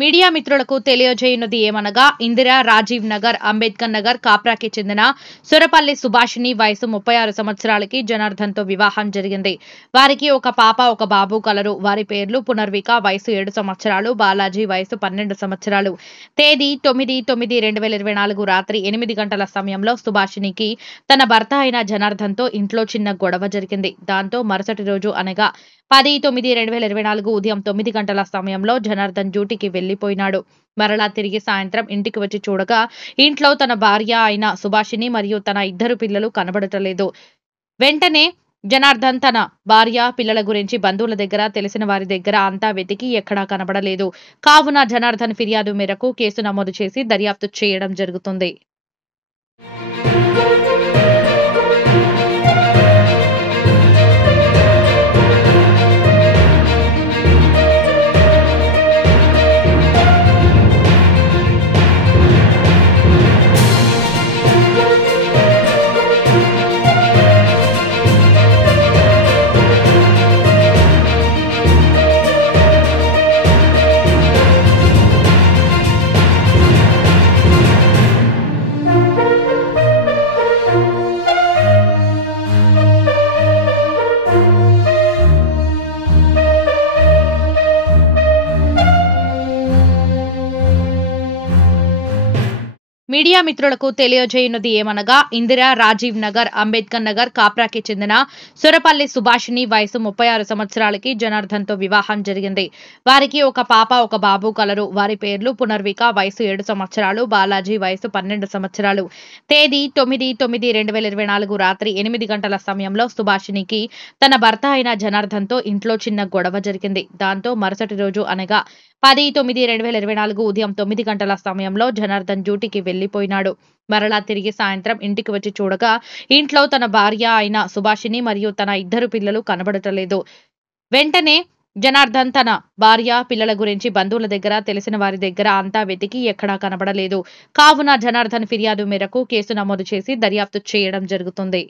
Media మిత్రులకు తెలియజేయున్నది ఏమనగా ఇందిరా రాజీవ్ నగర్ అంబేద్కర్ నగర్ కాప్రాకి చెందిన సురపల్లి సుభాషిణి వయసు 36 సంవత్సరాలకి జనార్దన్ తో వివాహం జరిగింది. వారికి ఒక పాప ఒక బాబు కలరు. వారి పేర్లు పునర్విక వయసు 7 సంవత్సరాలు, బాలాజీ వయసు 12 సంవత్సరాలు. తేదీ 9/9/2024 రాత్రి 8 గంటల సమయంలో సుభాషిణికి తన భర్త అయిన జనార్దన్ తో ఇంట్లో చిన్న గొడవ జరిగింది. దాంతో మరుసటి రోజు అనగా 10/9/2024 ఉదయం 9 గంటల సమయంలో జనార్దన్ డ్యూటీకి వెళ్లిపోయినాడు. మరలా తిరిగి సాయంత్రం ఇంటికి వచ్చి చూడగా ఇంట్లో తన భార్య అయిన సుభాషిణి మరియు తన 2 పిల్లలు కనబడటలేదు. వెంటనే జనార్దన్ తన భార్య పిల్లల గురించి బంధువుల దగ్గర తెలిసిన వారి దగ్గర అంతా వెతికి ఎక్కడా కనబడలేదు. కావున జనార్దన్ ఫిర్యాదు మేరకు కేసు నమోదు చేసి దర్యాప్తు చేయడం జరుగుతుంది. మీడియా మిత్రులకు తెలియజేయున్నది ఏమనగా ఇందిరా రాజీవ్ నగర్ అంబేద్కర్ నగర్ కాప్రాకి చెందిన సురపల్లి సుభాషిణి వయసు 36 సంవత్సరాలకి జనార్దన్ తో వివాహం జరిగింది. వారికి ఒక పాప ఒక బాబు కలరు. వారి పేర్లు పునర్విక వయసు 7 సంవత్సరాలు, బాలాజీ వయసు 12 సంవత్సరాలు. తేదీ 9/9/2024 రాత్రి 8 గంటల సమయంలో సుభాషిణికి తన భర్త అయిన జనార్దన్ తో ఇంట్లో చిన్న గొడవ జరిగింది. దాంతో మరుసటి రోజు అనగా 10/9/2024 ఉదయం 9 గంటల సమయంలో జనార్దన్ డ్యూటీకి వెళ్లిపోయినాడు. మరలా తిరిగి సాయంత్రం ఇంటికి వచ్చి చూడగా ఇంట్లో తన భార్య అయిన సుభాషిణి మరియు తన 2 పిల్లలు కనబడటలేదు. వెంటనే జనార్దన్ తన భార్య పిల్లల గురించి బంధువుల దగ్గర తెలిసిన వారి దగ్గర అంతా వెతికి ఎక్కడా కనబడలేదు. కావున జనార్దన్ ఫిర్యాదు మేరకు కేసు నమోదు చేసి దర్యాప్తు చేయడం జరుగుతుంది.